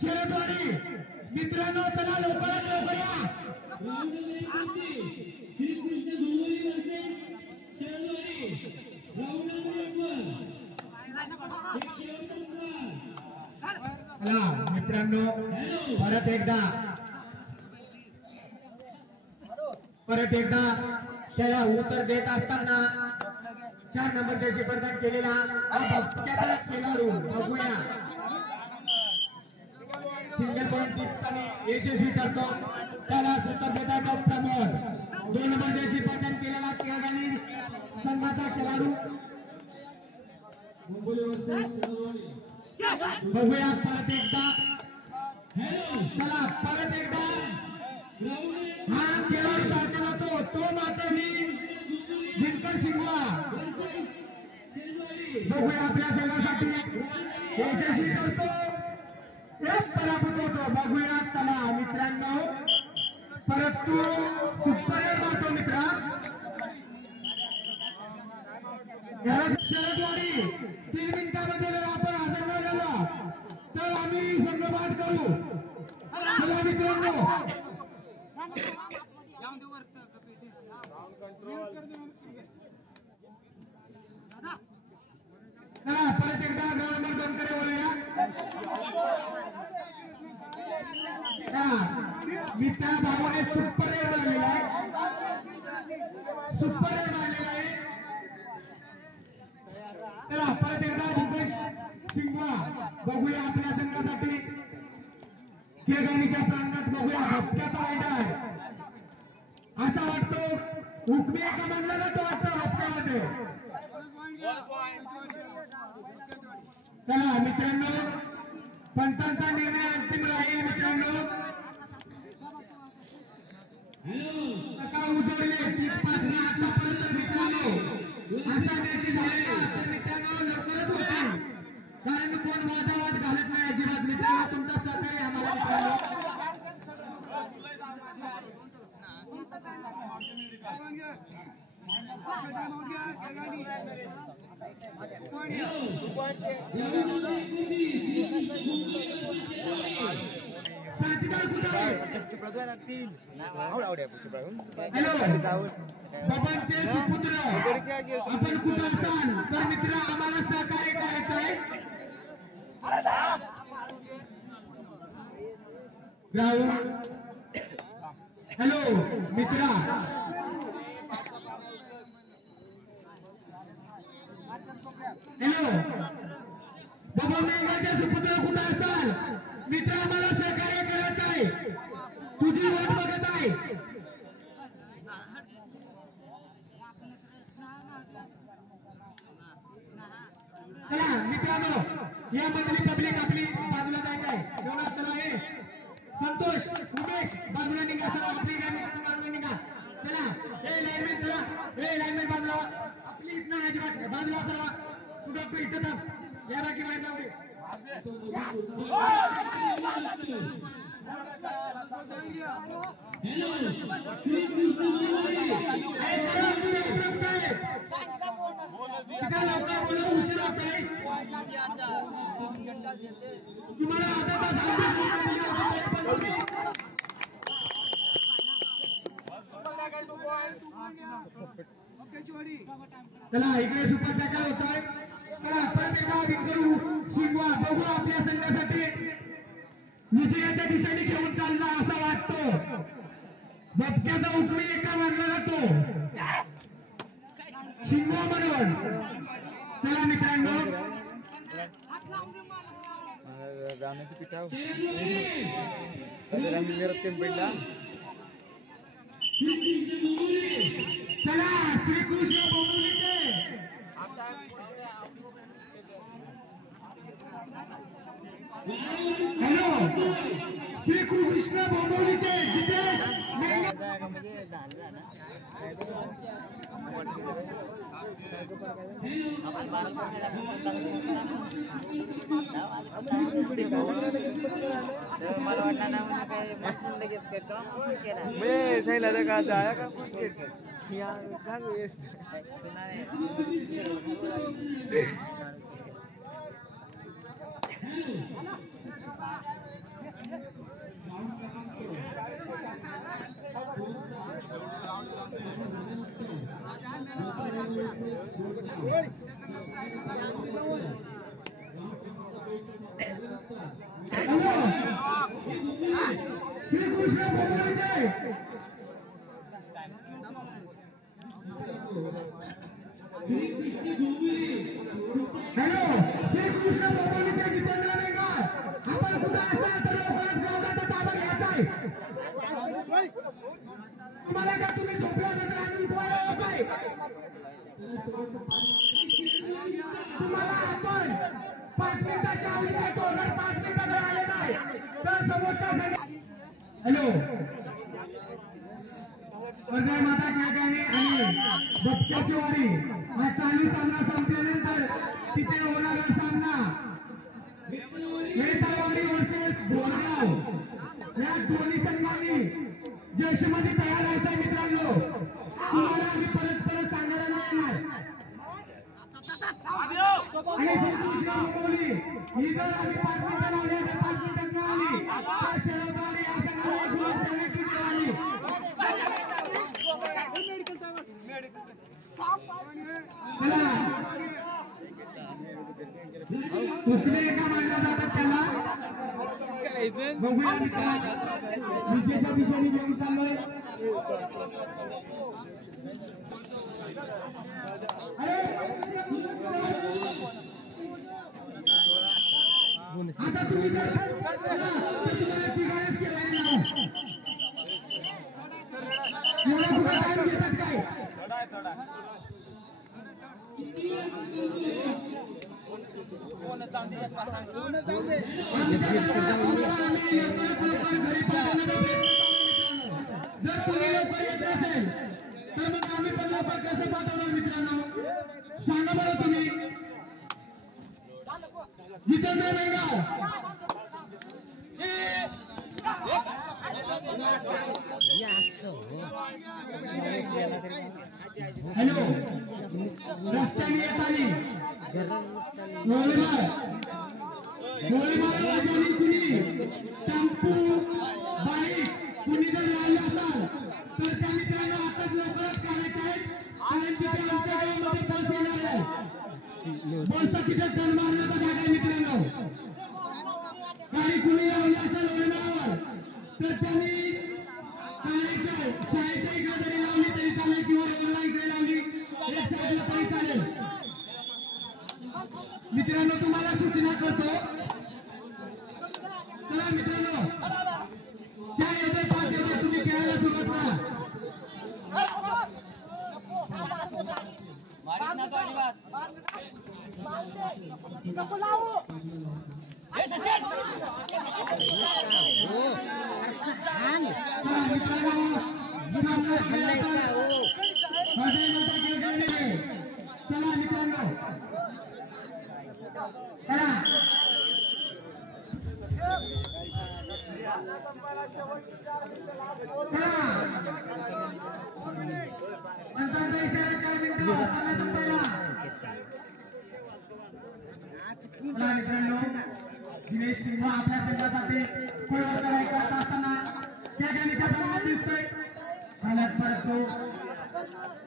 शरदवाडी मित्रांनो चला लवकरात लवकर या मित्रांनो परत एकदा त्याला उत्तर देत असताना 4 नंबर देशी प्रदान केलेला खेळाडू बघूया सिंगल पॉइंट यशस्वी ठरतो त्याला उत्तर देता येतो प्रमोद 2 नंबर देशी प्रदान केलेला केळगाणी संघाचा खेळाडू बघूया परत एकदा चला परत एकदा हा खेळाडू सारखा जातो तो मात्र दिनकर शिंगवा बघूया आपल्या संघासाठी यशस्वी करतो एक पराभूत होतो बघूया चला मित्रांनो परत तू सुपर मारतो मित्रा शरदवाडी 3 मिनिटांमध्ये जर आपण हजर न झालो तर आम्ही संघबाद करू चला मित्रांनो परत एकदा नंबर 2 कडे बोलूया मित्रा भाऊने सुपर मारलेला आहे सुपर मारलेला आहे चला परत एकदा दिनेश शिंगवा बघूया आपल्या संघासाठी केळगाणीच्या प्रांगणात बघूया हप्त्याचा मैदान असा वाटतो हुकमी एका म्हणला जातो वाटतं हप्त्यामध्ये चला मित्रांनो पंचांचा निर्णय अंतिम राहील मित्रांनो सकाळ उजवले 30 आतापर्यंत मित्रांनो असा मॅच झालेला तर मित्रांनो लवकरच होतील कारण कोण वादावाद घालत नाही अजिबात मित्रांनो तुमचा सहकार्य आम्हाला मित्रांनो बाबांचे सुपुत्र आपण कुठं असाल तर मित्र आम्हाला सहकार्य करायचं आहे हॅलो मित्रा हॅलो बाबा मेघाचे सुपुत्र कुठं असाल मित्र आम्हाला सहकार्य करायचं आहे तुझी वाट बघत आहे चला मित्रांनो या मंडळी पब्लिक आपली बाजूला जायचं आहे एवढा चला हे संतोष उमेश बाजूला निघा चला आपली गाडी बाजूला निघा चला हे लाईनमॅन चला हे लाईनमॅन बाजूला आपली इथं अजिबात बाजूला चला तुझं इथं थांब या बाकी माहिती लावली तुम्हाला चला इकडे सुपर टॅकल होतोय चला परत एकदा विक्रम शिंगवा बघू आपल्या संघासाठी विजयाच्या दिशेने घेऊन चालला असा वाटतो बबक्याचा उकमी एका मानला जातो शिंगवा म्हणून चला मित्रांनो जाण्याची पिठाव पडला चला श्रीकृष्ण बोंबुलीचे हॅलो श्रीकृष्ण बोंबुलीचे जितेश मला वाटलं ना काय लगेच करतो मी सांगितलं का जाया का सांगू श्रीकृष्ण भगवानचे हॅलो श्रीकृष्ण भगवानचे जितेंद्र मेघाळ आपण कुठे असाल तर लवकरच गावाचा ताबा घ्यायचा आहे तुम्हाला का तुम्ही झोपला तर आम्ही उठवायला काय तुम्हाला आपण 5 मिनिटाच्या आधी येतो जर 5 मिनिटात आले नाही तर समोरच्या हॅलो अजय माता काकाने आणि बच्चाची वारी हा चालू सामना संपल्यानंतर तिथे होणारा सामना वेताळवाडी वर्सेस बोरगाव या दोन्ही संघांनी जयशमध्ये तयार व्हायचा मित्रांनो तुम्हाला आम्ही परत सांगायला नाही येणार आणि श्रीकृष्ण बोलली ही जर आम्ही 5 मिनिटं लावली तर 5 मिनिटात न आली तर शरदवाडी या संघाला एक गोल करण्याची वेळ आली उसने एका मांडला जातात त्याला बघूया विजेच्या दिशेने घेऊन चाललोय आता तुम्ही जर तुम्हाला तिघायच केलं एवढा कुठं टाइम घेतात काय जर तुम्ही लवकर येत असेल तर मग आम्ही पण लवकर कसं पाठवणार मित्रांनो सांगा बरं तुम्ही जितेंद्र मेघाळ हॅलो रस्त्याने येत आली गोळीबार कुणी टेम्पो बाईक कुणी जर लावले असाल तर त्या मित्रांनो आताच लवकरच काढायचे आहेत कारण तिथे आमच्या गावामध्ये बस येणार आहे बसचा तिथे टर्न मारण्याचा भाग आहे मित्रांनो काही कुणी लावले असेल वळणावर तर त्यांनी शाळेच्या इकडे जरी लावली तरी चालेल किंवा वळणा इकडे लावली एक साईडला तरी चालेल मित्रांनो तुम्हाला सूचना करतो चला मित्रांनो 4 येते 5 येते तुम्ही खेळायला सुरुवात करा चला मित्रांनो मित्रांनो दिनेश सिंह आपल्या संघासाठी पळत लढाई करत असताना त्या ठिकाणी त्यांना दिसतोय हालत पडतो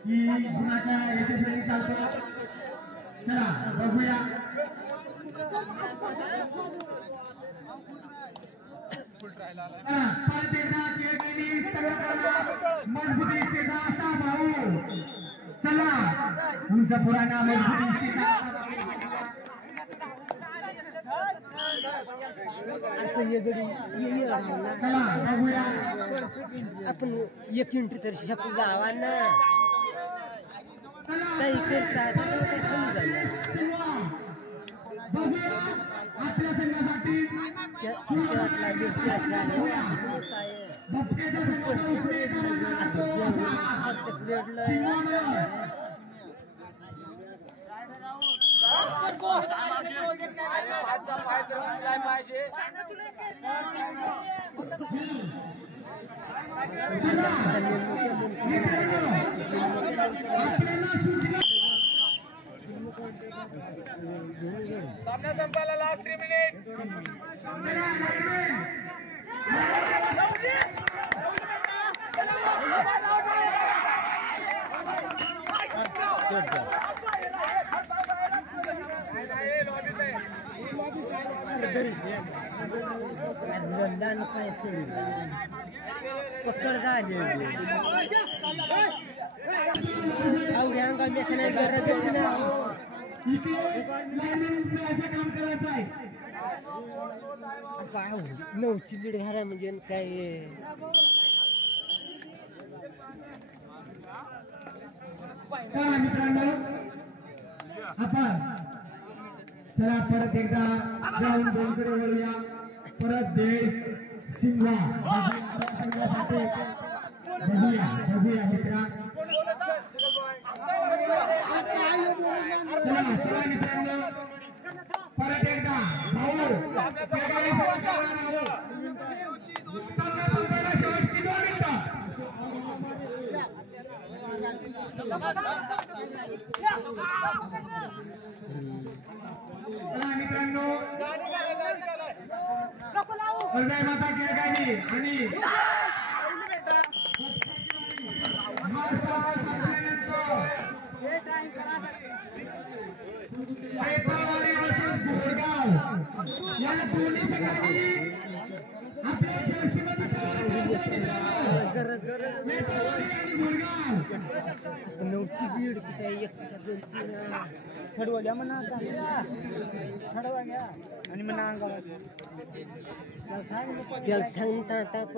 की गुणाच्या यशस्वी चालतो चला बघूया परत एकदा केळकेनी मजबूती इष्टेचा असा भाऊ चला तुमचा पुराणा मजबूती इष्टेचा चला बघूया आपण 1 मिनिट तर शकू गावांना बघूया आपल्या संघासाठी भपकेच्या संघाचा उपयोग सामना संपायला लास्ट 3 मिनिट पकड झाली एवढ्या अंगाल नाही गरज इथे लाईनमॅन प्लेयरचं काम करायचं आहे. काय नऊची लीड घाला म्हणजे काय चला मित्रांनो आपण चला परत एकदा जाऊन दोनकडे वळूया. परत देश सिंहा संघासाठी बघूया मित्रा. चला मित्रांनो परत एकदा भाऊ शेवटची 2 मिनिटं. चला मित्रांनो हृदय माता केळगाणी आणि या दोन्ही संघांनी आपल्या जर्सीमध्ये आणि गुरगाव नऊची बीड किती ठरवल्या म्हणा ठरवा घ्या आणि म्हणा अंगावर त्याला सांगता टाक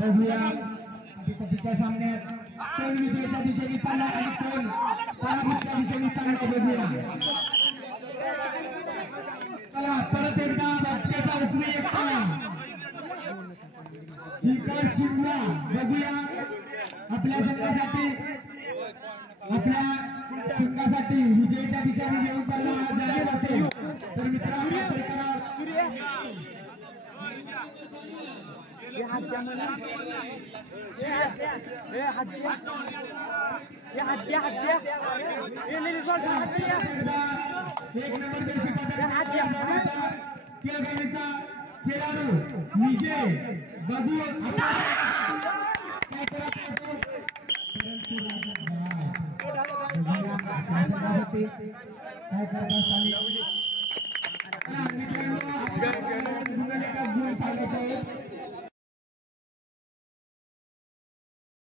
बघूया तिच्या सामन्यात कोण विजयाच्या दिशेने चालला आणि कोण पराभूतच्या दिशेने चालला बघूया. चला परत एकदा बादशाचा हुकमी एकटा इतर शिमला बघूया. आपल्या संघासाठी विजयाच्या दिशेने घेऊन चालला जायचं असेल तर मित्रांनो एक नंबर केळगावीचा खेळाडू विजय बघू काय करतात